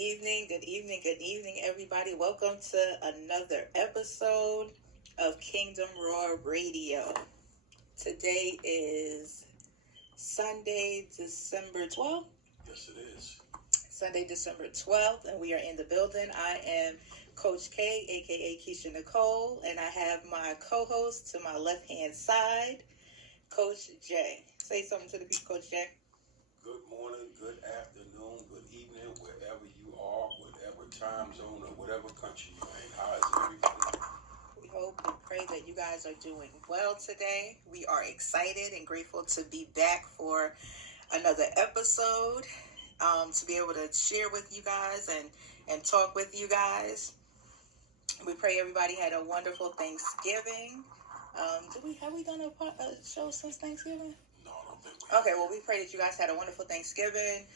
good evening, everybody. Welcome to another episode of Kingdomroarradio. Today is Sunday, December 12th. Yes, it is. Sunday, December 12th, and we are in the building. I am Coach K, aka Keisha Nicole, and I have my co-host to my left-hand side, Coach J. Say something to the people, Coach J. Good morning, good afternoon, good evening, wherever you are, whatever time zone or whatever country you're in. How is everybody? We hope and pray that you guys are doing well today. We are excited and grateful to be back for another episode, to be able to share with you guys and talk with you guys. We pray everybody had a wonderful Thanksgiving. Have we done a show since Thanksgiving? No, I don't think we Okay, well, we pray that you guys had a wonderful Thanksgiving.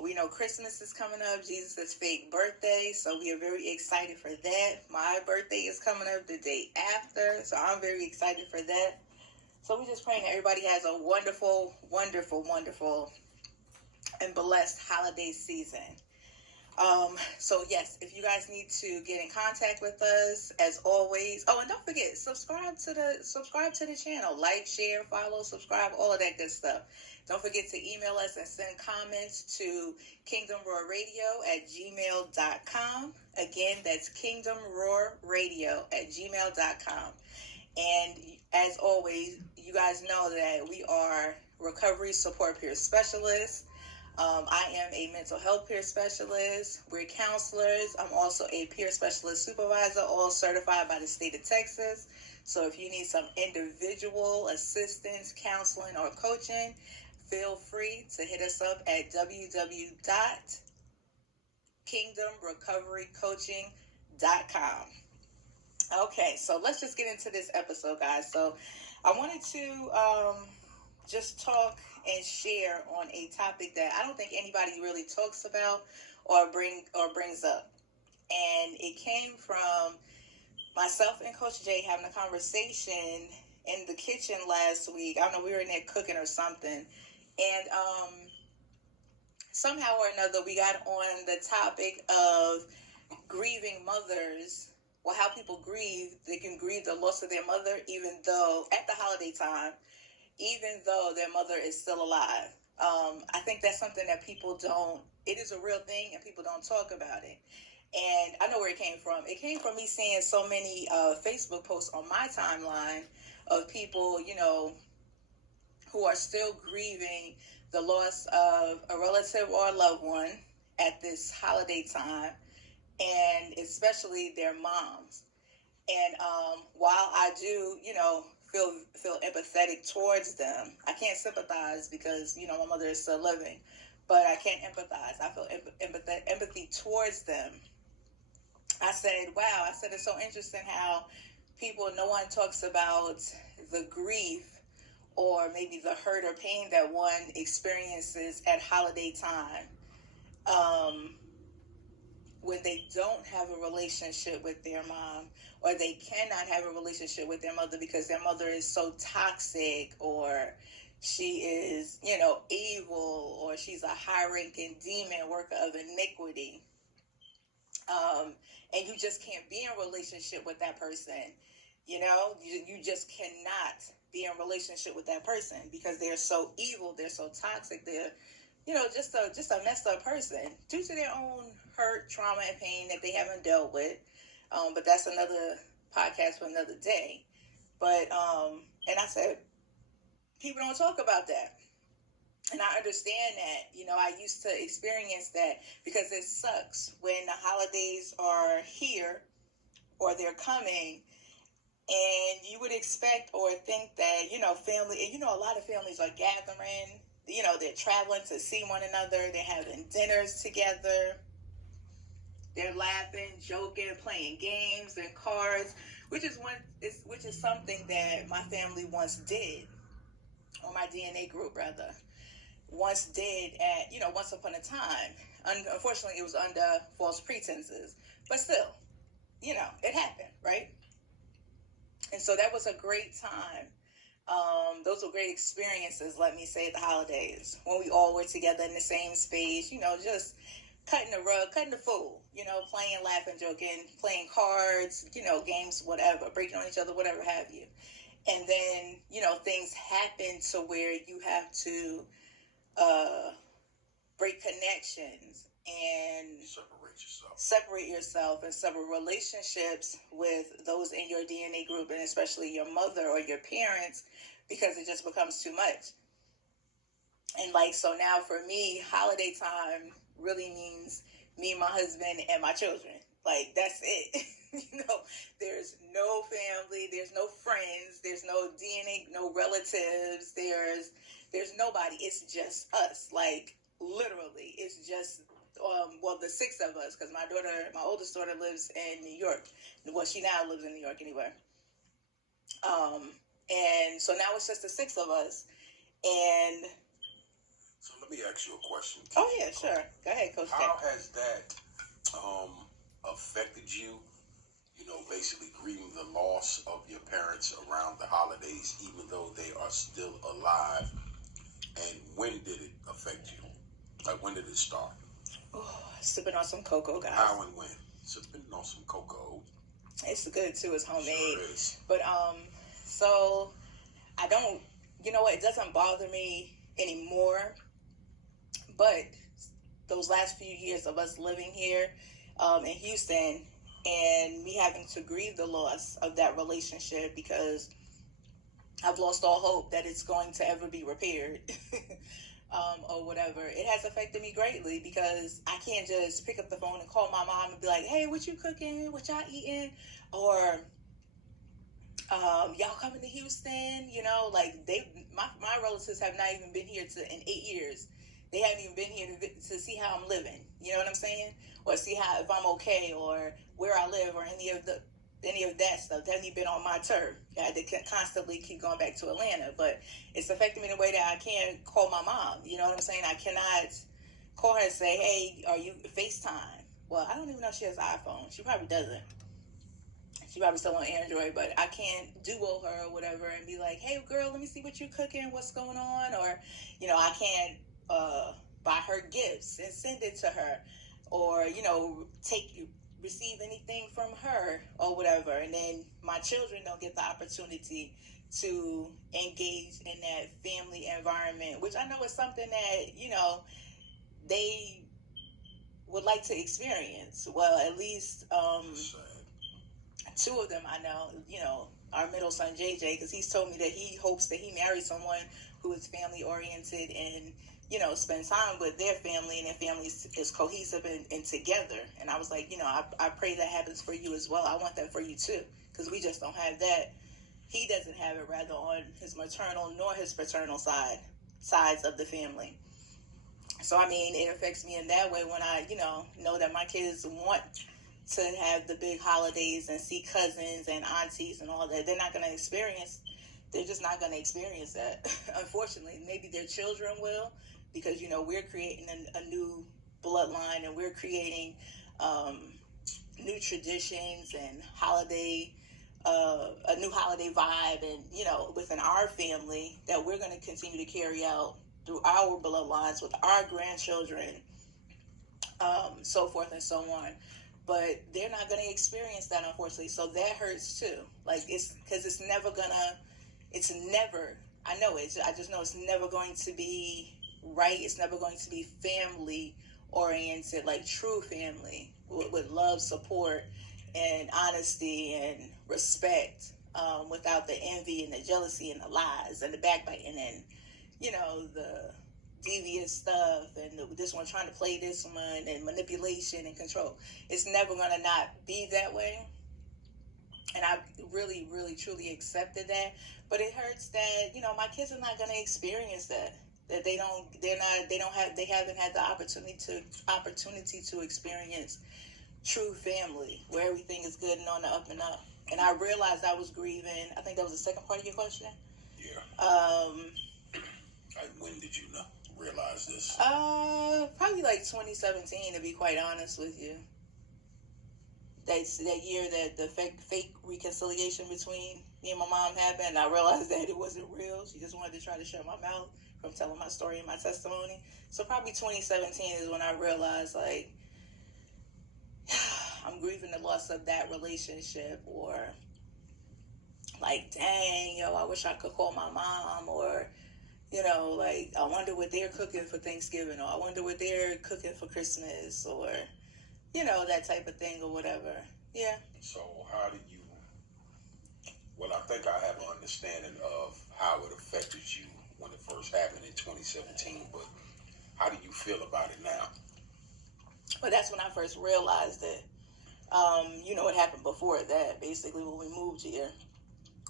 We know Christmas is coming up, Jesus' fake birthday, so we are very excited for that. My birthday is coming up the day after, so I'm very excited for that. So we're just praying that everybody has a wonderful, wonderful, wonderful, and blessed holiday season. So yes, if you guys need to get in contact with us, as always, and don't forget, subscribe to the channel, like, share, follow, subscribe, all of that good stuff. Don't forget to email us and send comments to kingdomroarradio@gmail.com. Again, that's kingdomroarradio@gmail.com. And as always, you guys know that we are recovery support peer specialists. I am a mental health peer specialist. We're counselors. I'm also a peer specialist supervisor, all certified by the state of Texas. So if you need some individual assistance, counseling, or coaching, feel free to hit us up at www.kingdomrecoverycoaching.com. Okay, so let's just get into this episode, guys. So I wanted to just talk and share on a topic that I don't think anybody really talks about or brings up. And it came from myself and Coach Jay having a conversation in the kitchen last week. I don't know, we were in there cooking or something. And somehow or another, we got on the topic of grieving mothers. Well, how people grieve. They can grieve the loss of their mother even though, at the holiday time, even though their mother is still alive. I think that's something that it is a real thing and people don't talk about it. And I know where it came from. It came from me seeing so many Facebook posts on my timeline of people, who are still grieving the loss of a relative or a loved one at this holiday time, and especially their moms. And while I do, feel empathetic towards them, I can't sympathize because, my mother is still living, but I can't empathize. I feel empathy towards them. I said, wow, it's so interesting how no one talks about the grief or maybe the hurt or pain that one experiences at holiday time. When they don't have a relationship with their mom, or they cannot have a relationship with their mother because their mother is so toxic, or she is, evil, or she's a high-ranking demon worker of iniquity. And you just can't be in a relationship with that person. You just cannot be in a relationship with that person because they're so evil, they're so toxic, they're just a messed up person due to their own hurt, trauma, and pain that they haven't dealt with. But that's another podcast for another day. But, and I said, people don't talk about that. And I understand that, I used to experience that because it sucks when the holidays are here or they're coming. And you would expect or think that, family, and a lot of families are gathering. They're traveling to see one another. They're having dinners together. They're laughing, joking, playing games and cards, which is something that my family once did, or my DNA group rather, once did at, once upon a time. Unfortunately, it was under false pretenses, but still, it happened, right? And so that was a great time. Those were great experiences, let me say, at the holidays, when we all were together in the same space, just cutting the rug, cutting the fool, playing, laughing, joking, playing cards, games, whatever, breaking on each other, whatever have you. And then, things happen to where you have to break connections and separate yourself and several relationships with those in your DNA group, and especially your mother or your parents, because it just becomes too much. And so now for me, holiday time really means me, my husband, and my children. That's it. There's no family, there's no friends, there's no DNA, no relatives, there's nobody. It's just us. Literally, it's just the six of us, because my oldest daughter lives in New York. Well, she now lives in New York anyway. And so now it's just the six of us. And so let me ask you a question. Oh yeah, sure. Go ahead, Coach. How has that affected you? Basically grieving the loss of your parents around the holidays, even though they are still alive. And when did it affect you? When did it start? Oh, sipping on some cocoa, guys. How and when? Sipping on some cocoa. It's good too. It's homemade. Sure is. But so I don't. You know what? It doesn't bother me anymore. But those last few years of us living here in Houston, and me having to grieve the loss of that relationship, because I've lost all hope that it's going to ever be repaired or whatever. It has affected me greatly, because I can't just pick up the phone and call my mom and be like, hey, what you cooking? What y'all eating? Or y'all coming to Houston? My relatives have not even been here in 8 years. They haven't even been here to see how I'm living. You know what I'm saying? Or see if I'm okay, or where I live, or any of that stuff. That hasn't even been on my turf. I had to constantly keep going back to Atlanta. But it's affecting me in a way that I can't call my mom. You know what I'm saying? I cannot call her and say, hey, are you FaceTime? Well, I don't even know if she has an iPhone. She probably doesn't. She probably still on Android, but I can't duo her or whatever and be like, hey, girl, let me see what you cooking. What's going on? Or, I can't buy her gifts and send it to her, or receive anything from her or whatever. And then my children don't get the opportunity to engage in that family environment, which I know is something that they would like to experience. Well, at least two of them I know, our middle son JJ, because he's told me that he hopes that he marries someone who is family oriented and spend time with their family, and their family is cohesive and together. And I was like, I pray that happens for you as well. I want that for you too, because we just don't have that. He doesn't have it, rather, on his maternal nor his paternal sides of the family. So I mean, it affects me in that way when I know that my kids want to have the big holidays and see cousins and aunties and all that. They're just not going to experience that. Unfortunately, maybe their children will, because we're creating a new bloodline, and we're creating new traditions and a new holiday vibe, and within our family, that we're going to continue to carry out through our bloodlines with our grandchildren, so forth and so on. But they're not going to experience that, unfortunately. So that hurts too. It's because it's never, I know it. I just know it's never going to be right. It's never going to be family oriented, true family with love, support, and honesty and respect, without the envy and the jealousy and the lies and the backbiting and, the devious stuff and this one trying to play this one and manipulation and control. It's never going to not be that way. And I really, really, truly accepted that. But it hurts that, my kids are not going to experience that. That they haven't had the opportunity to experience true family, where everything is good and on the up and up. And I realized I was grieving. I think that was the second part of your question. Yeah. When did you realize this? Probably 2017, to be quite honest with you. That year that the fake reconciliation between me and my mom happened, I realized that it wasn't real. She just wanted to try to shut my mouth from telling my story and my testimony. So probably 2017 is when I realized, like, I'm grieving the loss of that relationship, or like, dang, yo, I wish I could call my mom, or, you know, like, I wonder what they're cooking for Thanksgiving, or I wonder what they're cooking for Christmas, or, you know, that type of thing, or whatever. Yeah. So how do you, well, I think I have an understanding of how it affected you when it first happened in 2017, but how do you feel about it now? Well, that's when I first realized it. You know what happened before that. Basically, when we moved here,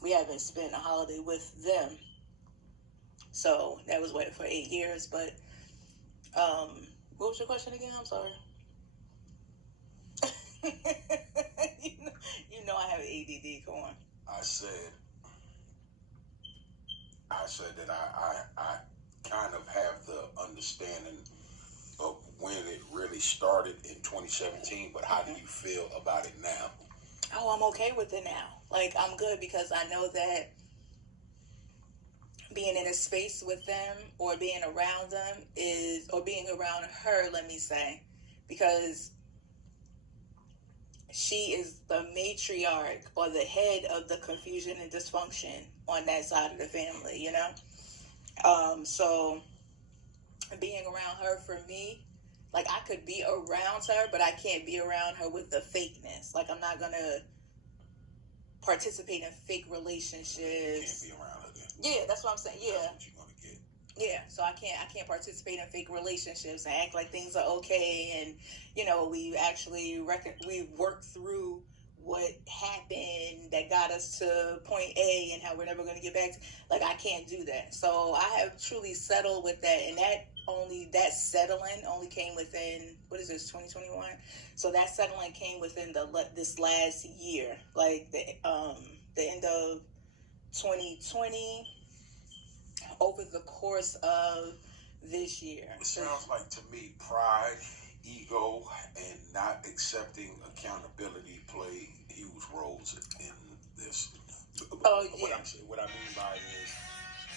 we haven't spent a holiday with them. So that was for 8 years. But what was your question again? I'm sorry. you know I have ADD. Come on. I said that I kind of have the understanding of when it really started in 2017, but how do you feel about it now? Oh, I'm okay with it now. Like, I'm good because I know that being in a space with them or being around them or being around her, let me say, because she is the matriarch or the head of the confusion and dysfunction on that side of the family, you know? So being around her for me, like, I could be around her, but I can't be around her with the fakeness. Like, I'm not going to participate in fake relationships. You can't be around her then. Yeah, that's what I'm saying. Yeah. That's what you're going to get. Yeah, so I can't participate in fake relationships and act like things are okay, and, you know, we actually we worked through what happened that got us to point A and how we're never going to get back to, like, I can't do that. So I have truly settled with that, and that settling only came within, what is this, 2021? So that settling came within this last year, like the end of 2020, over the course of this year. It sounds like to me pride, ego, and not accepting accountability play huge roles in this. Oh, yeah. What I mean by it is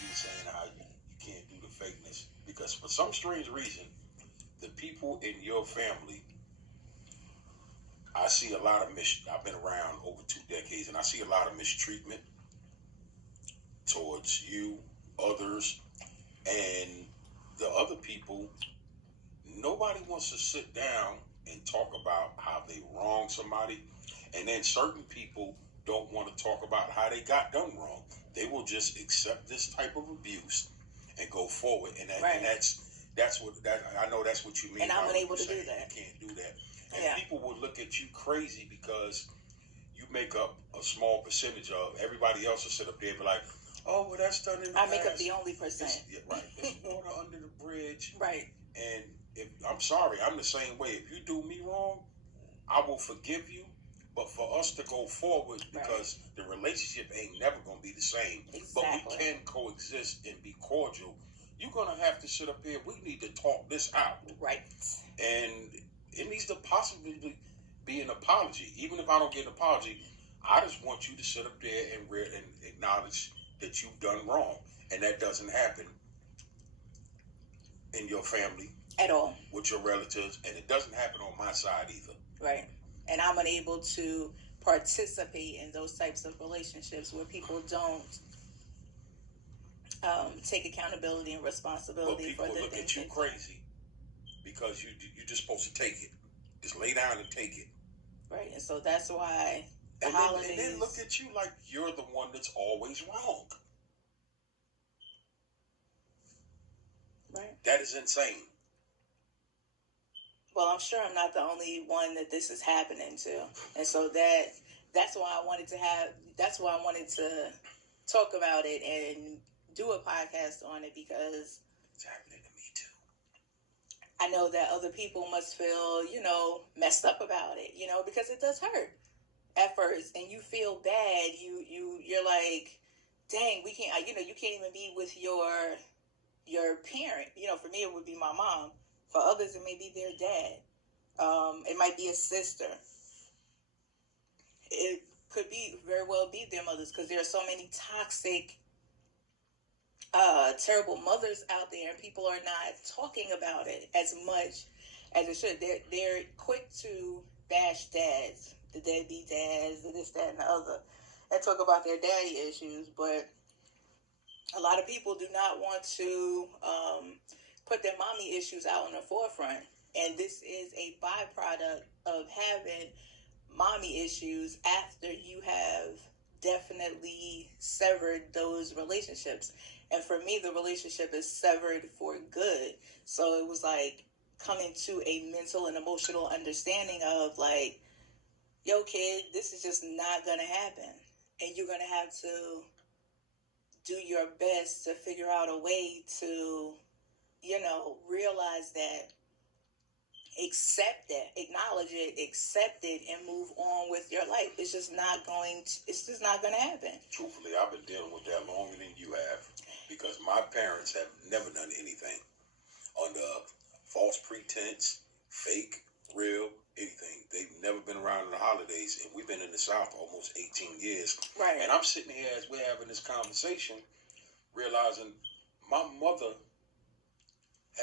you saying how you can't do the fakeness, because for some strange reason, the people in your family, I see a lot of I've been around over 2 decades, and I see a lot of mistreatment towards you, others, and the other people. Nobody wants to sit down and talk about how they wronged somebody, and then certain people don't want to talk about how they got done wrong. They will just accept this type of abuse and go forward, and that's what I know that's what you mean. And I'm unable to do that. You can't do that, and people will look at you crazy because you make up a small percentage of everybody else. Will sit up there and be like, "Oh, well, that's done in the past. I make up the only percent." Right. There's water under the bridge. Right. And I'm sorry, I'm the same way. If you do me wrong, I will forgive you. But for us to go forward, because the relationship ain't never going to be the same. Exactly. But we can coexist and be cordial. You're going to have to sit up here. We need to talk this out. Right. And it needs to possibly be an apology. Even if I don't get an apology, I just want you to sit up there and acknowledge that you've done wrong. And that doesn't happen in your family at all, with your relatives, and it doesn't happen on my side either. Right. And I'm unable to participate in those types of relationships where people don't take accountability and responsibility for the things. But people look at you crazy because you're just supposed to take it. Just lay down and take it. Right. And so that's why holidays. And then look at you like you're the one that's always wrong. Right. That is insane. Well, I'm sure I'm not the only one that this is happening to. And so that's why I wanted to talk about it and do a podcast on it, because it's happening to me too. I know that other people must feel, messed up about it, because it does hurt at first, and you feel bad. You're like, dang, we can't, you can't even be with your parent. For me, it would be my mom. For others, it may be their dad. It might be a sister. It could very well be their mothers, because there are so many toxic terrible mothers out there, and people are not talking about it as much as it should. They're quick to bash dads, the deadbeat dads, the this, that, and the other, and talk about their daddy issues. But a lot of people do not want to put their mommy issues out on the forefront. And this is a byproduct of having mommy issues after you have definitely severed those relationships. And for me, the relationship is severed for good. So it was like coming to a mental and emotional understanding of like, yo, kid, this is just not going to happen. And you're going to have to do your best to figure out a way to, realize that, accept that, acknowledge it, accept it, and move on with your life. It's just not going to happen. Truthfully, I've been dealing with that longer than you have, because my parents have never done anything under false pretense, fake, real, anything. They've never been around in the holidays, and we've been in the South for almost 18 years. Right. And I'm sitting here as we're having this conversation, realizing my mother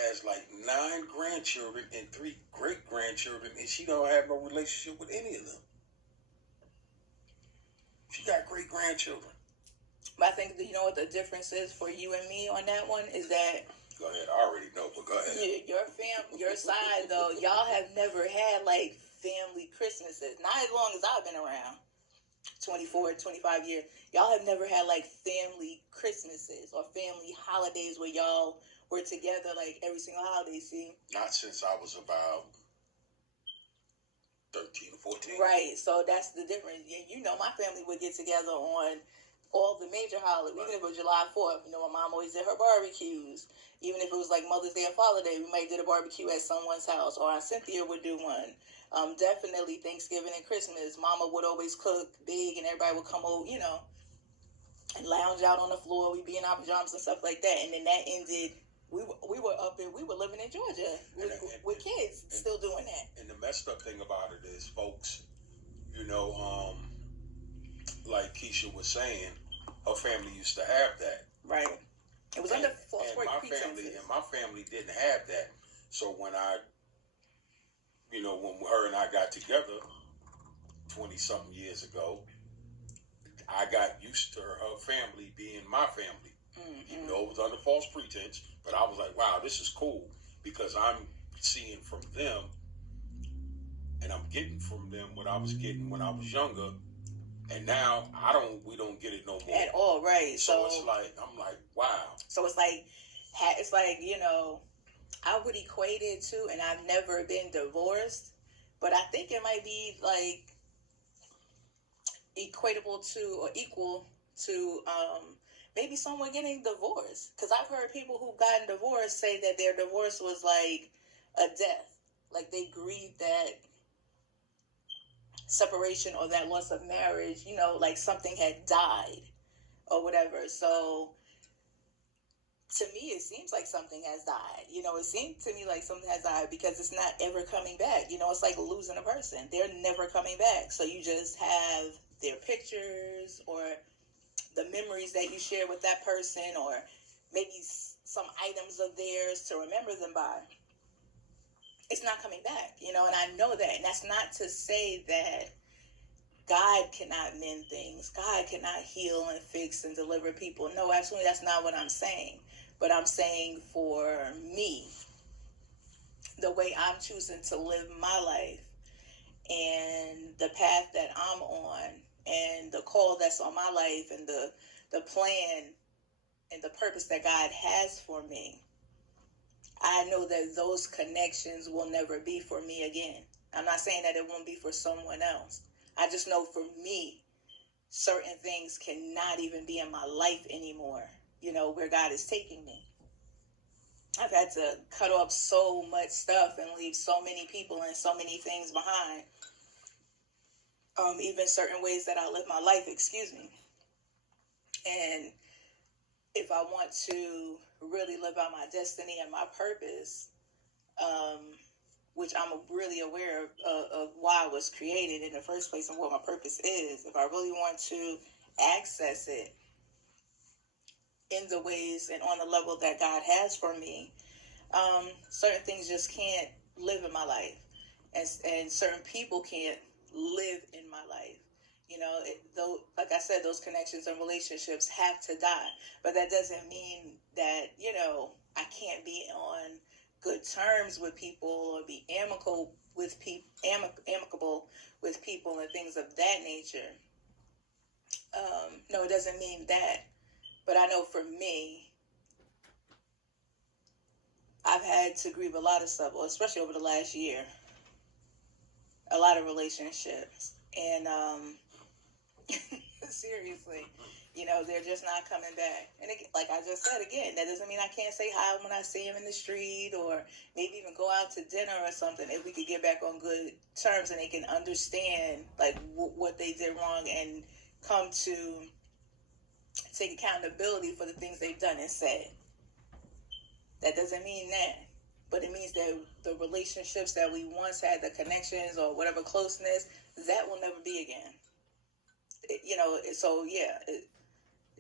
has like 9 grandchildren and 3 great-grandchildren, and she don't have no relationship with any of them. She got great-grandchildren. But I think that, you know what the difference is for you and me on that one is that... Go ahead. I already know, but go ahead. Your side, though, y'all have never had, like, family Christmases. Not as long as I've been around. 24, 25 years. Y'all have never had, like, family Christmases or family holidays where y'all were together, like, every single holiday, see? Not since I was about 13 or 14. Right, so that's the difference. You know, my family would get together on all the major holidays, right. Even if it was July 4th. You know, my mom always did her barbecues. Even if it was like Mother's Day and Father's Day, we might do a barbecue at someone's house, or Aunt Cynthia would do one. Definitely Thanksgiving and Christmas, Mama would always cook big, and everybody would come over, and lounge out on the floor. We'd be in our pajamas and stuff like that. And then that ended. We were up there. We were living in Georgia with kids still doing that. And the messed up thing about it is, folks, like Keisha was saying, her family used to have that. Right. It was under false pretenses. And my family didn't have that. So when when her and I got together 20-something years ago, I got used to her family being my family. Mm-hmm. Even though it was under false pretense, but I was like, wow, this is cool, because I'm seeing from them, and I'm getting from them what I was getting when I was younger, and now we don't get it no more at all, right? So it's like, I'm like, wow. So it's like I would equate it to, and I've never been divorced, but I think it might be like equatable to or equal to maybe someone getting divorced. Because I've heard people who've gotten divorced say that their divorce was like a death. Like they grieved that separation or that loss of marriage, like something had died or whatever. So to me, it seems like something has died. It seems to me like something has died because it's not ever coming back. It's like losing a person. They're never coming back. So you just have their pictures or the memories that you share with that person, or maybe some items of theirs to remember them by. It's not coming back, and I know that. And that's not to say that God cannot mend things. God cannot heal and fix and deliver people. No, absolutely, that's not what I'm saying. But I'm saying for me, the way I'm choosing to live my life and the path that I'm on and the call that's on my life and the plan and the purpose that God has for me, I know that those connections will never be for me again. I'm not saying that it won't be for someone else. I just know for me, certain things cannot even be in my life anymore, where God is taking me. I've had to cut off so much stuff and leave so many people and so many things behind. Even certain ways that I live my life, And if I want to really live out my destiny and my purpose, which I'm really aware of why I was created in the first place and what my purpose is, if I really want to access it, in the ways and on the level that God has for me, certain things just can't live in my life, and certain people can't live in my life. Though, like I said, those connections and relationships have to die, but that doesn't mean that I can't be on good terms with people or be amicable with people and things of that nature. No, it doesn't mean that. But I know for me, I've had to grieve a lot of stuff, especially over the last year. A lot of relationships. And seriously, they're just not coming back. And like I just said again, that doesn't mean I can't say hi when I see him in the street, or maybe even go out to dinner or something, if we could get back on good terms and they can understand like what they did wrong and come to take accountability for the things they've done and said. That doesn't mean that, but it means that the relationships that we once had, the connections or whatever closeness, that will never be again.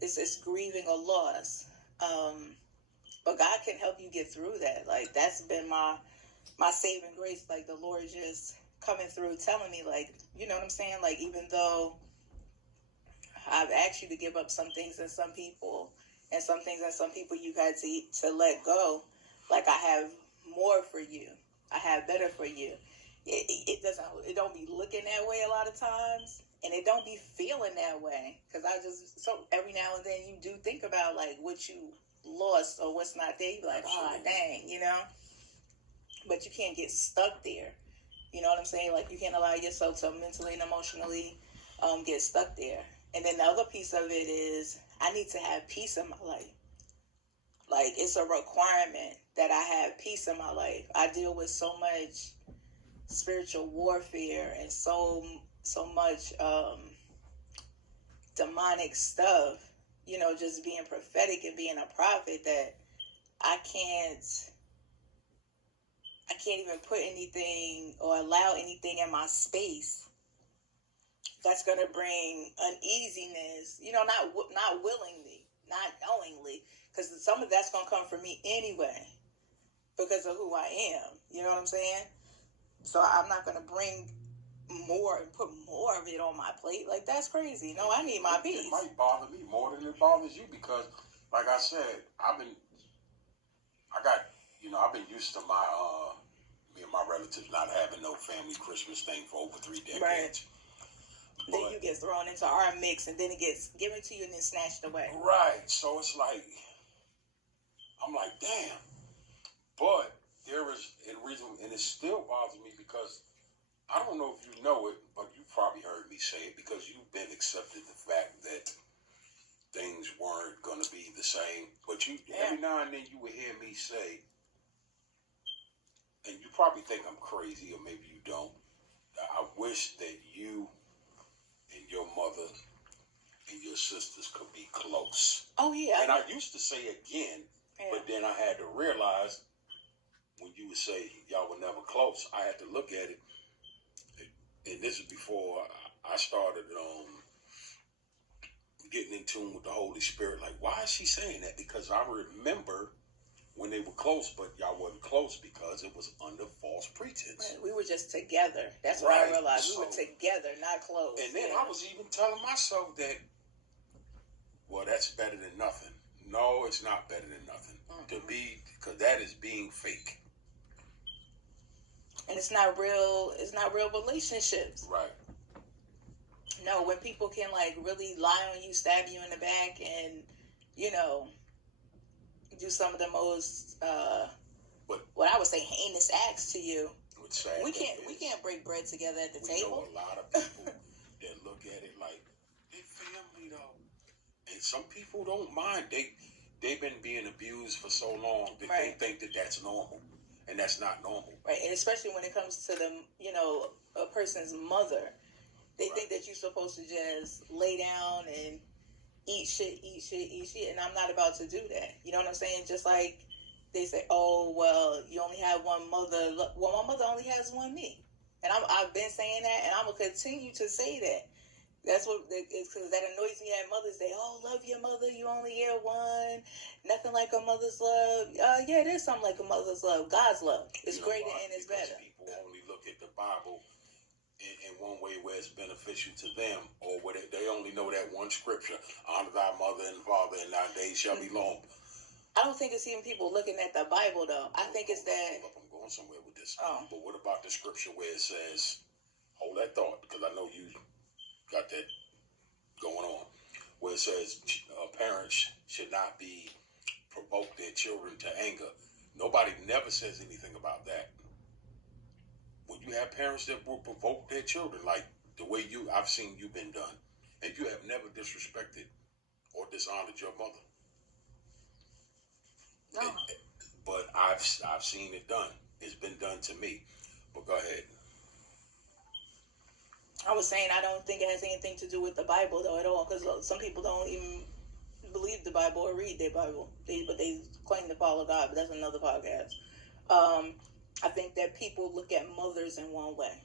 It's grieving a loss, but God can help you get through that. Like, that's been my saving grace. Like, the Lord just coming through, telling me, like, you know what I'm saying? Like, even though I've asked you to give up some things and some people, and some things and some people you've had to let go, like, I have more for you. I have better for you. It don't be looking that way a lot of times, and it don't be feeling that way, because so every now and then you do think about like what you lost or what's not there. You be like, oh dang, but you can't get stuck there. You know what I'm saying? Like, you can't allow yourself to mentally and emotionally get stuck there. And then the other piece of it is, I need to have peace in my life. Like, it's a requirement that I have peace in my life. I deal with so much spiritual warfare and so much demonic stuff, just being prophetic and being a prophet, that I can't even put anything or allow anything in my space that's going to bring uneasiness, not willingly, not knowingly, because some of that's going to come from me anyway because of who I am. You know what I'm saying? So I'm not going to bring more and put more of it on my plate. Like, that's crazy. No, I need my peace. It might bother me more than it bothers you, because, like I said, I've been used to me and my relatives not having no family Christmas thing for over 3 decades. Right. Then you get thrown into our mix, and then it gets given to you and then snatched away. Right. So it's like, I'm like, damn. But there is a reason, and it still bothers me, because I don't know if you know it, but you probably heard me say it, because you've been accepted the fact that things weren't going to be the same. But every now and then you would hear me say, and you probably think I'm crazy, or maybe you don't, I wish that you and your mother and your sisters could be close. Oh, yeah. And I used to say again, but then I had to realize, when you would say y'all were never close, I had to look at it. And this is before I started getting in tune with the Holy Spirit. Like, why is she saying that? Because I remember when they were close, but y'all wasn't close because it was under false pretense. Right. We were just together. That's what I realized. We were together, not close. And then I was even telling myself that, well, that's better than nothing. No, it's not better than nothing. Because that is being fake. And it's not real relationships. Right. No, when people can like really lie on you, stab you in the back, and do some of the most what I would say heinous acts to you. We can't break bread together at the table. We know a lot of people that look at it like they're family though, and some people don't mind. They've been being abused for so long that they think that that's normal. And that's not normal. Right, and especially when it comes to a person's mother. They think that you're supposed to just lay down and eat shit, and I'm not about to do that. You know what I'm saying? Just like they say, oh, well, you only have one mother. Well, my mother only has one me. And I've been saying that, and I'm going to continue to say that. That's what it's because that annoys me at Mother's Day. Oh, love your mother. You only get one. Nothing like a mother's love. Yeah, there's something like a mother's love. God's love. It's greater and it's better. People only look at the Bible in one way where it's beneficial to them, or where they only know that one scripture: honor thy mother and father, and thy days shall be long. I don't think it's even people looking at the Bible though. I think it's that. I'm going somewhere with this. Oh. But what about the scripture where it says, hold that thought, because I know you got that going on, where it says parents should not be provoke their children to anger. Nobody never says anything about that. When you have parents that will provoke their children, like the way I've seen you been done, and you have never disrespected or dishonored your mother. No. But I've seen it done. It's been done to me. But go ahead. I was saying I don't think it has anything to do with the Bible though at all, because some people don't even believe the Bible or read their Bible. But they claim to follow God. But that's another podcast. I think that people look at mothers in one way.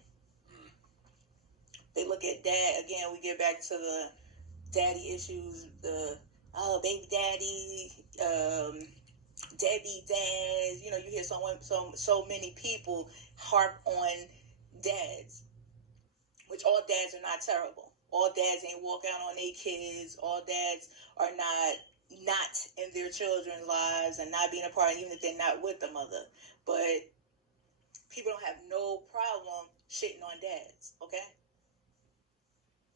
They look at dad. Again, we get back to the daddy issues. The baby daddy, deadbeat dads. You know, you hear so many people harp on dads. Which all dads are not terrible. All dads ain't walk out on their kids. All dads are not in their children's lives and not being a part, even if they're not with the mother. But people don't have no problem shitting on dads, okay?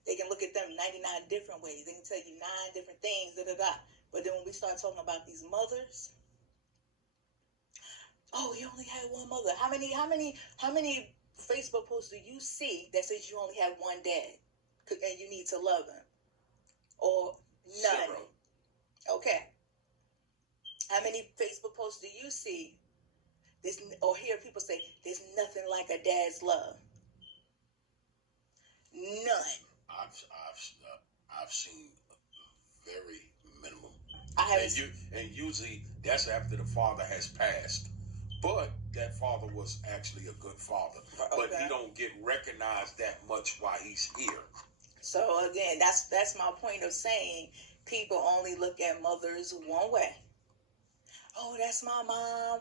They can look at them 99 different ways. They can tell you 9 different things, But then when we start talking about these mothers, oh, you only had one mother. How many Facebook posts do you see that says you only have one dad and you need to love him? Or none? 0. Okay. How many Facebook posts do you see or hear people say there's nothing like a dad's love? None. I've seen very minimum. And usually that's after the father has passed. But that father was actually a good father. Okay. But he don't get recognized that much while he's here. So again, that's my point of saying people only look at mothers one way. Oh, that's my mom.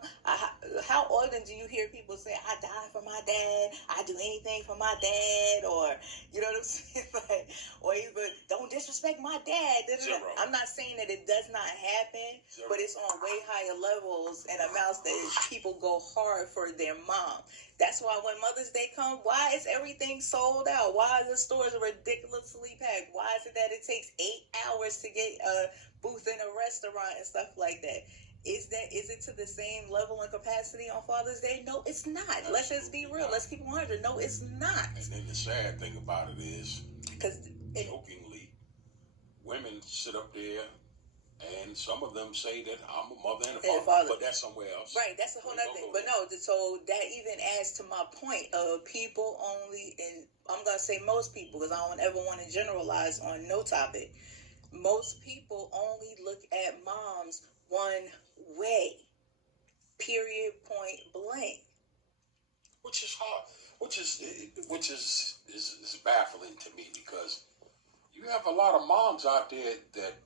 How often do you hear people say, I die for my dad, I do anything for my dad, or, you know what I'm saying? Like, or even, don't disrespect my dad. 0. I'm not saying that it does not happen, 0. but it's on way higher levels and amounts that people go hard for their mom. That's why when Mother's Day comes, why is everything sold out? Why are the stores ridiculously packed? Why is it that it takes 8 hours to get a booth in a restaurant and stuff like that? Is it to the same level and capacity on Father's Day? No, it's not. Absolutely. Let's just be real. Let's keep it 100. No, it's not. And then the sad thing about it is, jokingly, women sit up there and some of them say that I'm a mother and a father, but that's somewhere else. Right, that's a whole other thing. But no, so that even adds to my point of people only, and I'm going to say most people because I don't ever want to generalize on no topic. Most people only look at moms one way, period, point blank. Which is hard, which is baffling to me, because you have a lot of moms out there that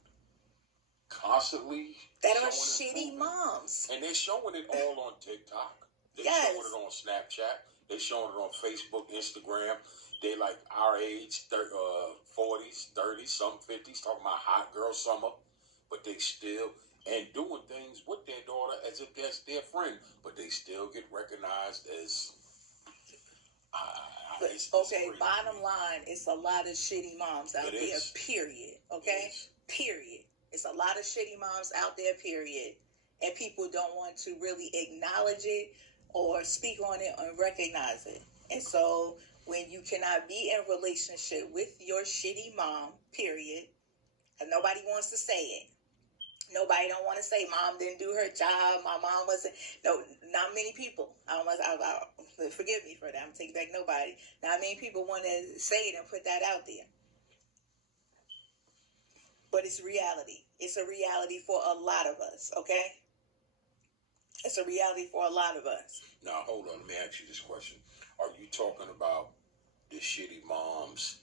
constantly that are shitty moms, and they're showing it all on TikTok. They're showing it on Snapchat. They're showing it on Facebook, Instagram. They like our age, 40s, 30s, some 50s, talking about hot girl summer, but they still and doing things with their daughter as if that's their friend, but they still get recognized as. Okay, bottom line, it's a lot of shitty moms out there, period. Okay? Period. It's a lot of shitty moms out there, period. And people don't want to really acknowledge it or speak on it or recognize it. And so when you cannot be in relationship with your shitty mom, period, and nobody wants to say it. Nobody don't want to say mom didn't do her job. My mom wasn't. No, not many people. Forgive me for that. I'm taking back nobody. Not many people want to say it and put that out there. But it's reality. It's a reality for a lot of us, okay? It's a reality for a lot of us. Now, hold on. Let me ask you this question. Are you talking about the shitty moms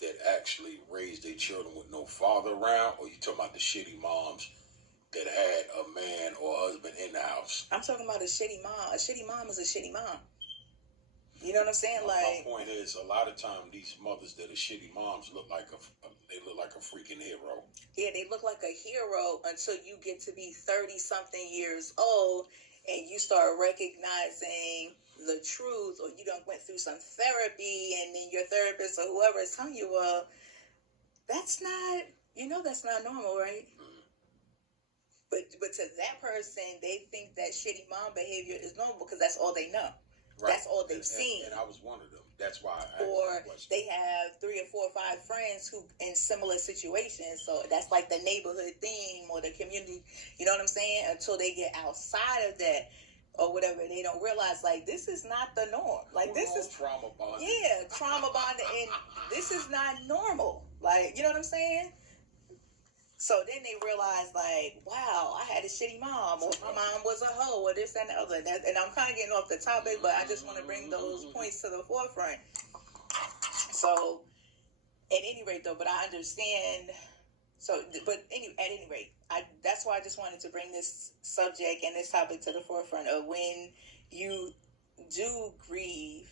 that actually raised their children with no father around, or you talking about the shitty moms that had a man or husband in the house? I'm talking about a shitty mom. A shitty mom is a shitty mom. You know what I'm saying? My point is, a lot of time these mothers that are shitty moms look like a freaking hero. Yeah, they look like a hero until you get to be 30-something years old and you start recognizing the truth, or you done went through some therapy, and then your therapist or whoever is telling you, well, that's not normal, right? Mm-hmm. But to that person, they think that shitty mom behavior is normal because that's all they know. Right. That's all they've seen. And I was one of them. That's why or they have 3 or 4 or 5 friends who in similar situations. So that's like the neighborhood theme or the community. You know what I'm saying? Until they get outside of that or whatever, they don't realize, like, this is not the norm. Like, this is trauma bonding. Yeah, trauma bonding, and this is not normal. Like, you know what I'm saying? So then they realize, like, wow, I had a shitty mom, or my mom was a hoe, or this and the other. And I'm kind of getting off the topic, but I just want to bring those points to the forefront. So, at any rate, though, but I understand. So, but at any rate, that's why I just wanted to bring this subject and this topic to the forefront of when you do grieve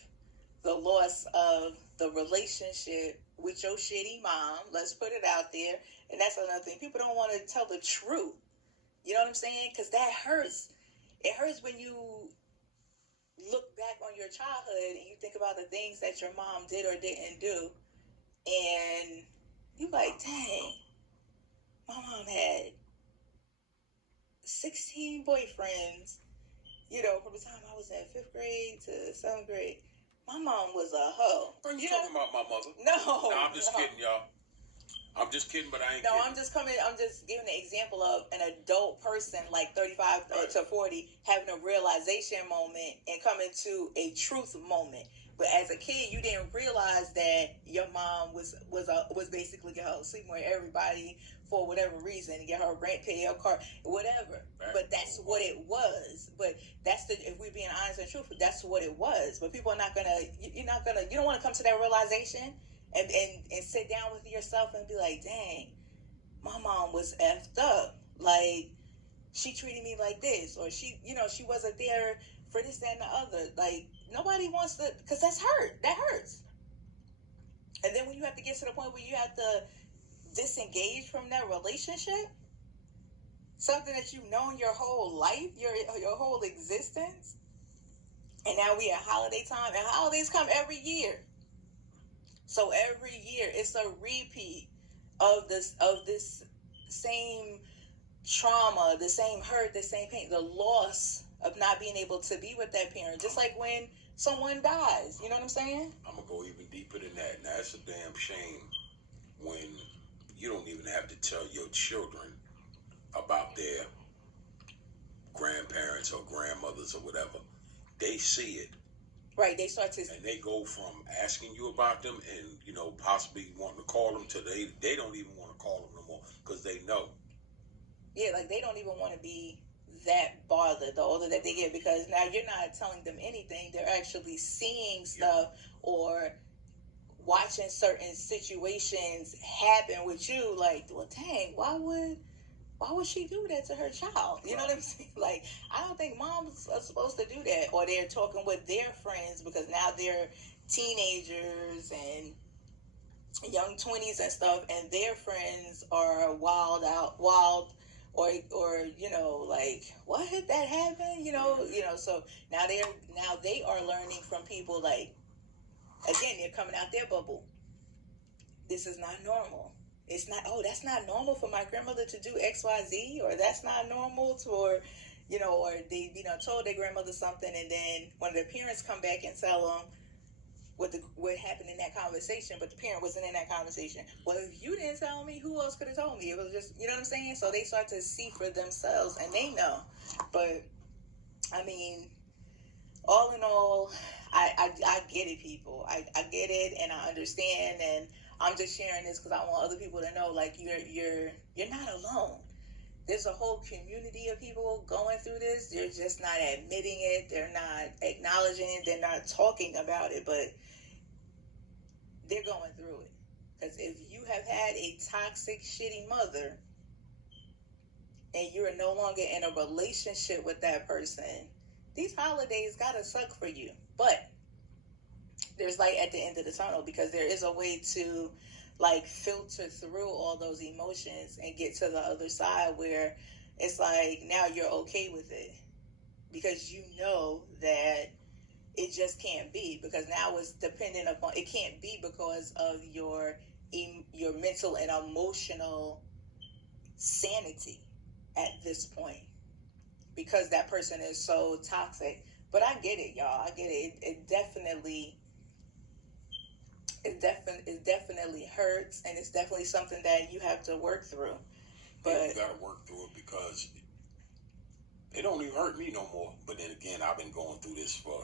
the loss of the relationship with your shitty mom. Let's put it out there. And that's another thing. People don't want to tell the truth. You know what I'm saying? Because that hurts. It hurts when you look back on your childhood and you think about the things that your mom did or didn't do. And you're like, dang, my mom had 16 boyfriends, you know, from the time I was in 5th grade to 7th grade. My mom was a hoe. Are you talking about my mother? No. I'm just kidding, y'all. I'm just kidding, but I ain't kidding. I'm just giving an example of an adult person, like 35 to 40, having a realization moment and coming to a truth moment. But as a kid, you didn't realize that your mom was basically a hoe, sleeping with everybody for whatever reason, get her rent, pay her car, whatever. But that's what it was. But if we're being honest and truthful, that's what it was. But people are you don't want to come to that realization and sit down with yourself and be like, dang, my mom was effed up. Like, she treated me like this, or she wasn't there for this, that, and the other. Like, nobody wants to, because that hurts. And then when you have to get to the point where you have to disengage from that relationship, something that you've known your whole life, your whole existence, and now we at holiday time, and holidays come every year. So every year it's a repeat of this same trauma, the same hurt, the same pain, the loss of not being able to be with that parent. Just like when someone dies, you know what I'm saying? I'm gonna go even deeper than that. Now, it's a damn shame when you don't even have to tell your children about their grandparents or grandmothers or whatever. They see it. Right, they start to... And they go from asking you about them and, possibly wanting to call them to they don't even want to call them no more because they know. Yeah, like they don't even want to be that bothered the older that they get, because now you're not telling them anything. They're actually seeing stuff or watching certain situations happen with you. Like, well, dang, why would she do that to her child? You know what I'm saying? Like, I don't think moms are supposed to do that. Or they're talking with their friends because now they're teenagers and young 20s and stuff, and their friends are wild, or like, what, that happened? So now they are learning from people, like, again, they're coming out their bubble. This is not normal. It's not, that's not normal for my grandmother to do XYZ, or that's not normal or they, told their grandmother something, and then when their parents come back and tell them what happened in that conversation, but the parent wasn't in that conversation. Well, if you didn't tell me, who else could have told me? It was just, you know what I'm saying? So they start to see for themselves, and they know. But, I mean, all in all, I get it, people. I get it, and I understand, and I'm just sharing this because I want other people to know, like, you're not alone. There's a whole community of people going through this. They're just not admitting it. They're not acknowledging it. They're not talking about it, but they're going through it. Because if you have had a toxic, shitty mother and you're no longer in a relationship with that person, these holidays gotta suck for you. But there's light at the end of the tunnel, because there is a way to like filter through all those emotions and get to the other side where it's like now you're okay with it, because you know that it just can't be, because now it's dependent upon, it can't be because of your mental and emotional sanity at this point, because that person is so toxic. But I get it, y'all. I get it. It definitely hurts, and it's definitely something that you have to work through. But you gotta work through it, because it don't even hurt me no more. But then again, I've been going through this for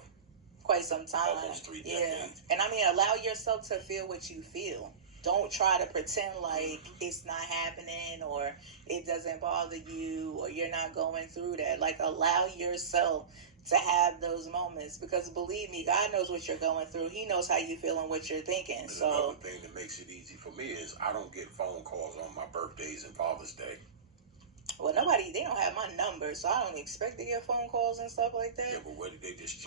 quite some time. Almost 3 decades. And I mean, allow yourself to feel what you feel. Don't try to pretend like it's not happening, or it doesn't bother you, or you're not going through that. Like, allow yourself to have those moments, because believe me, God knows what you're going through. He knows how you feel and what you're thinking. And so another thing that makes it easy for me is I don't get phone calls on my birthdays and Father's Day. Well, they don't have my number, so I don't expect to get phone calls and stuff like that. Yeah, but what did they just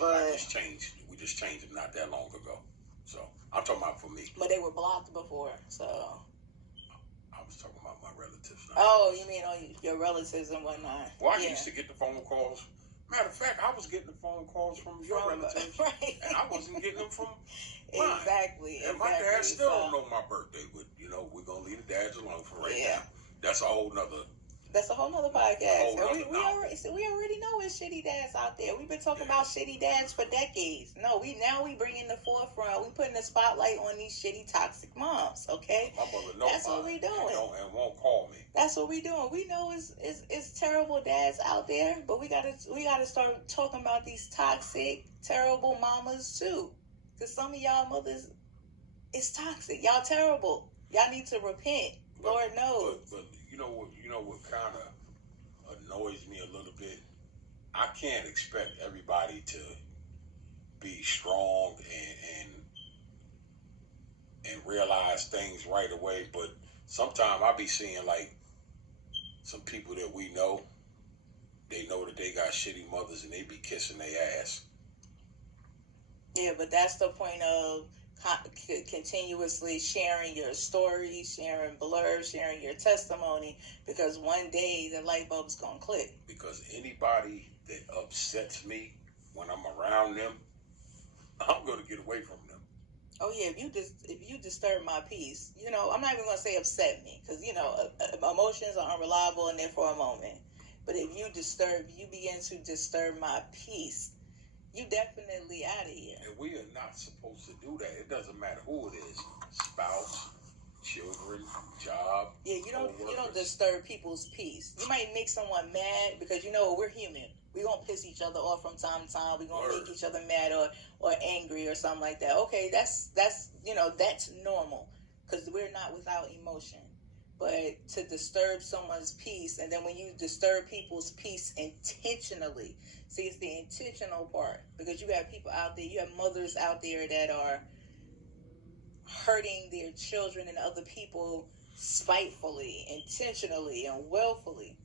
changed? We just changed them not that long ago. So I'm talking about for me. But they were blocked before, so. I was talking about my relatives. Oh, you mean on your relatives and whatnot? Well, I used to get the phone calls. Matter of fact, I was getting the phone calls from your relatives, right? And I wasn't getting them from mine. Exactly. And my dad still don't know my birthday, but we're gonna leave the dads alone for right now. That's a whole nother. That's a whole nother podcast. We already know it's shitty dads out there. We've been talking about shitty dads for decades. No, we bring in the forefront. We putting the spotlight on these shitty toxic moms. Okay, my mother knows. That's what we doing. And won't call me. That's what we doing. We know it's terrible dads out there, but we gotta start talking about these toxic, terrible mamas too. Cause some of y'all mothers, it's toxic. Y'all terrible. Y'all need to repent. Lord knows. But you know what kind of annoys me a little bit? I can't expect everybody to be strong and realize things right away. But sometimes I be seeing like some people that we know, they know that they got shitty mothers and they be kissing their ass. Yeah, but that's the point of continuously sharing your story, sharing blurbs, sharing your testimony, because one day the light bulb's gonna click. Because anybody that upsets me when I'm around them, I'm gonna get away from them. Oh yeah, if you disturb my peace, I'm not even gonna say upset me, because emotions are unreliable and they're for a moment. But if you begin to disturb my peace, you definitely out of here. And we are not supposed to do that. It doesn't matter who it is. Spouse, children, job. Yeah, you don't disturb people's peace. You might make someone mad, because we're human. We're gonna piss each other off from time to time. We're gonna make each other mad or angry or something like that. Okay, that's normal, because we're not without emotion. But to disturb someone's peace, and then when you disturb people's peace intentionally, see, it's the intentional part, because you have people out there, you have mothers out there that are hurting their children and other people spitefully, intentionally, and willfully.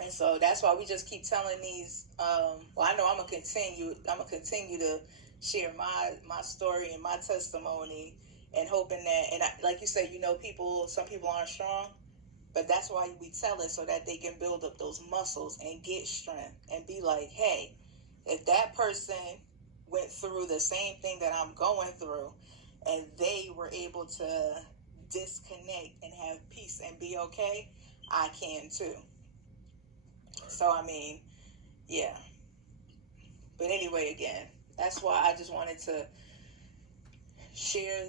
And so that's why we just keep telling these. I know I'm gonna continue to share my story and my testimony, and hoping that, and like you said, some people aren't strong, but that's why we tell it, so that they can build up those muscles and get strength, and be like, hey, if that person went through the same thing that I'm going through, and they were able to disconnect and have peace and be okay, I can too. So, I mean, yeah. But anyway, again, that's why I just wanted to share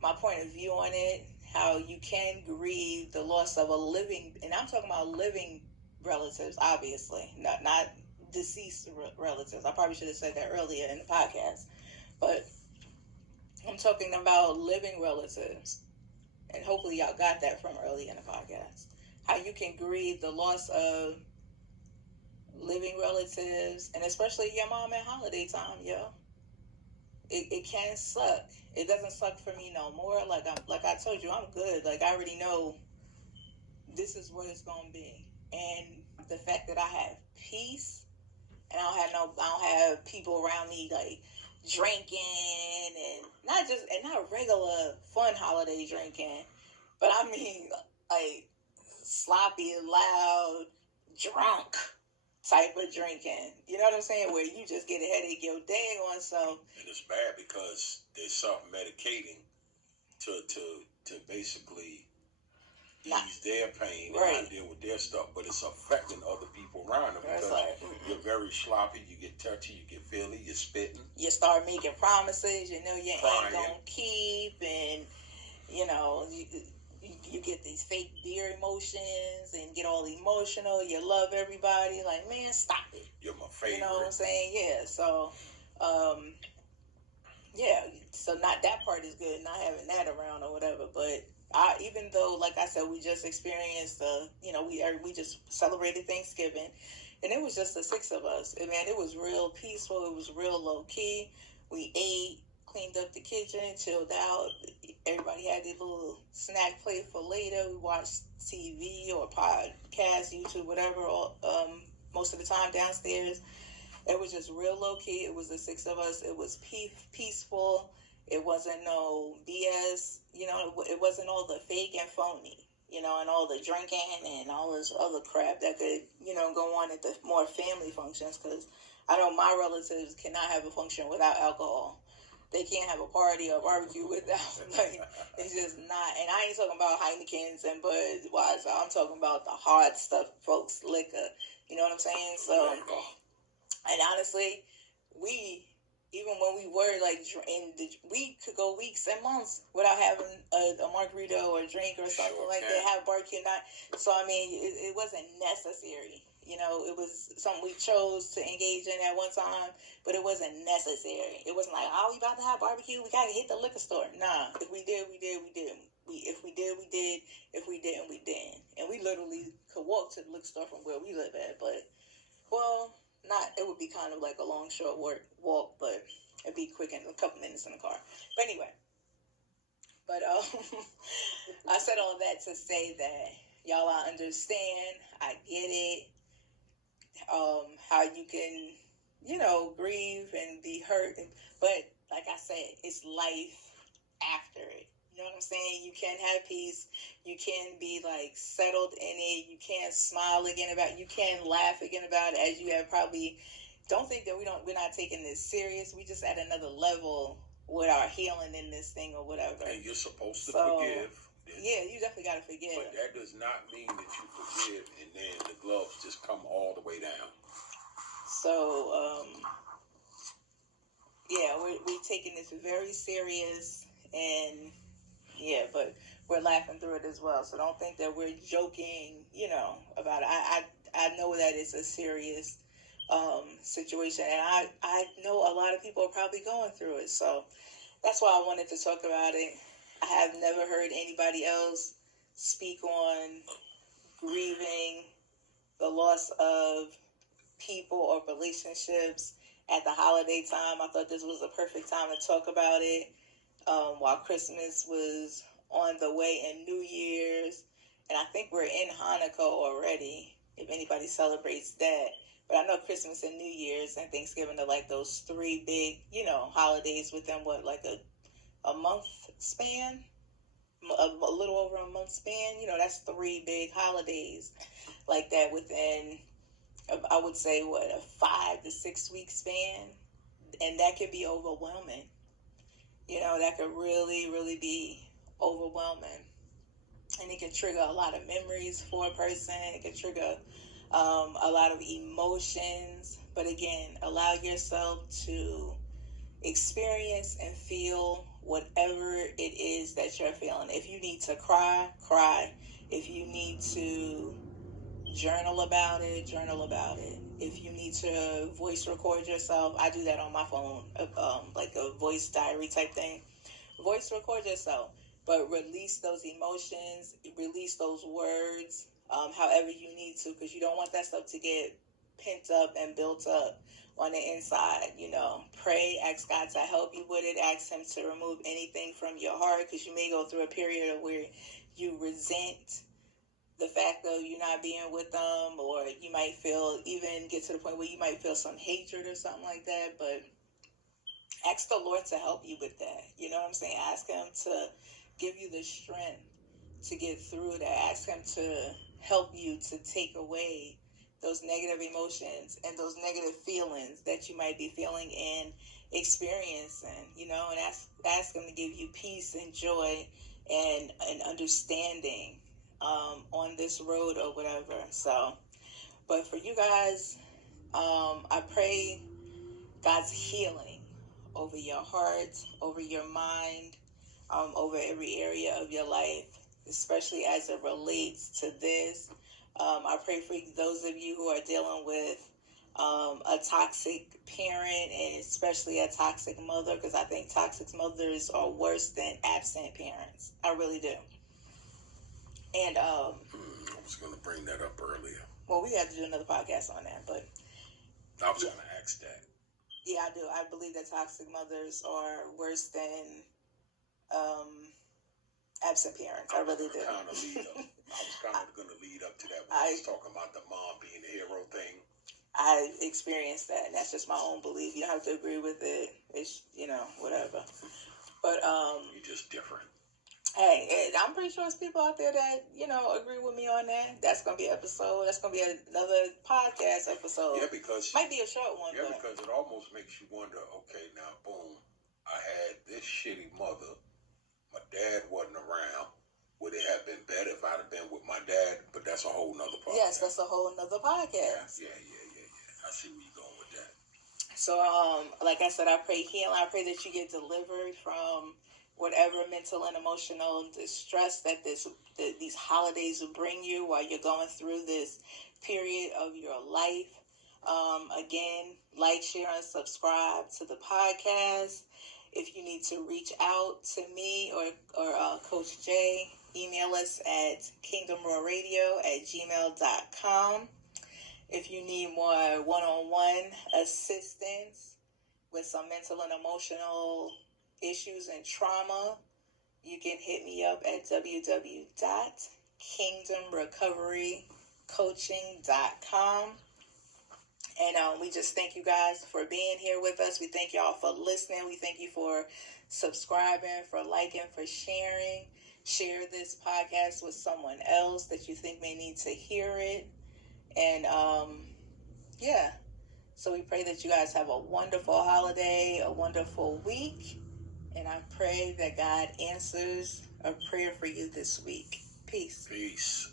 my point of view on it, how you can grieve the loss of a living, and I'm talking about living relatives, obviously, not deceased relatives. I probably should have said that earlier in the podcast, but I'm talking about living relatives, and hopefully y'all got that from earlier in the podcast. How you can grieve the loss of living relatives, and especially your mom at holiday time, yo. it can suck. It doesn't suck for me no more. Like I told you, I'm good. Like I already know this is what it's gonna be, and the fact that I have peace, and I don't have people around me like drinking, and not regular fun holiday drinking, but I mean like sloppy, loud, drunk type of drinking. You know what I'm saying? Where you just get a headache your day on self. And it's bad because they're self-medicating to basically ease their pain and not deal with their stuff, but it's affecting other people around them because you're very sloppy, you get touchy, you get feely, you're spitting. You start making promises you know you ain't gonna keep, and you know you get these fake dear emotions and get all emotional. You love everybody. Like, man, stop it. You're my favorite. You know what I'm saying? Yeah. So, yeah. So not that part is good, not having that around or whatever. But even though, like I said, we just experienced, we just celebrated Thanksgiving, and it was just the 6 of us. And man, it was real peaceful. It was real low key. We ate, cleaned up the kitchen, chilled out. Everybody had their little snack plate for later. We watched TV or podcast, YouTube, whatever, most of the time downstairs. It was just real low key. It was the 6 of us. It was peaceful. It wasn't no BS. You know, it wasn't all the fake and phony, you know, and all the drinking and all this other crap that could, you know, go on at the more family functions. Because I know my relatives cannot have a function without alcohol. They can't have a party or barbecue without, like, it's just not. And I ain't talking about Heinekens and Budweiser. I'm talking about the hard stuff, folks, liquor. You know what I'm saying? So, and honestly, even when we were, like, we could go weeks and months without having a margarita or a drink or something like that, have barbecue night. So, I mean, it wasn't necessary. You know, it was something we chose to engage in at one time, but it wasn't necessary. It wasn't like, oh, we about to have barbecue, we got to hit the liquor store. Nah, if we did, we did. If we did, we did. If we didn't, we didn't. And we literally could walk to the liquor store from where we live at, but, well, it would be kind of like a long, short walk, but it'd be quick in a couple minutes in the car. But anyway, I said all that to say that, y'all, I understand, I get it. How you can, you know, grieve and be hurt, but like I said, it's life after it. You know what I'm saying? You can have peace. You can be like settled in it. You can smile again about it. You can laugh again about it, as you have probably. Don't think that we're not taking this serious. We just at another level with our healing in this thing or whatever. And you're supposed to forgive. Yeah, you definitely got to forgive. But that does not mean that you forgive and then the gloves just come all the way down. So, yeah, we're taking this very serious, and yeah, but we're laughing through it as well. So don't think that we're joking, you know, about it. I know that it's a serious situation, and I know a lot of people are probably going through it. So that's why I wanted to talk about it. I have never heard anybody else speak on grieving the loss of people or relationships at the holiday time. I thought this was a perfect time to talk about it while Christmas was on the way and New Year's. And I think we're in Hanukkah already, if anybody celebrates that. But I know Christmas and New Year's and Thanksgiving are like those 3 big, you know, holidays within like a month span, a little over a month span. You know, that's 3 big holidays like that within, I would say, a 5 to 6 week span. And that could be overwhelming. You know, that could really, really be overwhelming. And it can trigger a lot of memories for a person. It can trigger a lot of emotions. But again, allow yourself to experience and feel whatever it is that you're feeling. If you need to cry, cry. If you need to journal about it, journal about it. If you need to voice record yourself, I do that on my phone, like a voice diary type thing. Voice record yourself, but release those emotions, release those words, however you need to, because you don't want that stuff to get pent up and built up on the inside. Pray, ask God to help you with it, ask him to remove anything from your heart, because you may go through a period of where you resent the fact of you not being with them, or you might even get to the point where you might feel some hatred or something like that. But ask the Lord to help you with that. You know what I'm saying? Ask him to give you the strength to get through that. Ask him to help you to take away those negative emotions and those negative feelings that you might be feeling and experiencing, and ask him to give you peace and joy and understanding on this road or whatever. So, but for you guys, I pray God's healing over your heart, over your mind, over every area of your life, especially as it relates to this. I pray for those of you who are dealing with a toxic parent, and especially a toxic mother, because I think toxic mothers are worse than absent parents. I really do. And I was going to bring that up earlier. Well, we have to do another podcast on that, but I was going to ask that. Yeah, I do. I believe that toxic mothers are worse than absent parents. I really do. I was kind of going to lead up to that when I was talking about the mom being the hero thing. I experienced that, and that's just my own belief. You don't have to agree with it. It's, whatever. But you're just different. Hey, I'm pretty sure there's people out there that, agree with me on that. That's going to be an episode. That's going to be another podcast episode. Yeah, because... Might be a short one. Yeah, because it almost makes you wonder, okay, now, boom, I had this shitty mother. My dad wasn't around. Would it have been better if I'd have been with my dad? But that's a whole nother podcast. Yes, that's a whole nother podcast. Yeah. I see where you're going with that. So, like I said, I pray healing. I pray that you get delivered from whatever mental and emotional distress that these holidays will bring you while you're going through this period of your life. Again, like, share, and subscribe to the podcast. If you need to reach out to me or Coach Jay, email us at Kingdomroarradio@gmail.com. If you need more one-on-one assistance with some mental and emotional issues and trauma, you can hit me up at www.kingdomrecoverycoaching.com. And we just thank you guys for being here with us. We thank y'all for listening. We thank you for subscribing, for liking, for sharing. Share this podcast with someone else that you think may need to hear it. And so we pray that you guys have a wonderful holiday, a wonderful week. And I pray that God answers a prayer for you this week. Peace. Peace.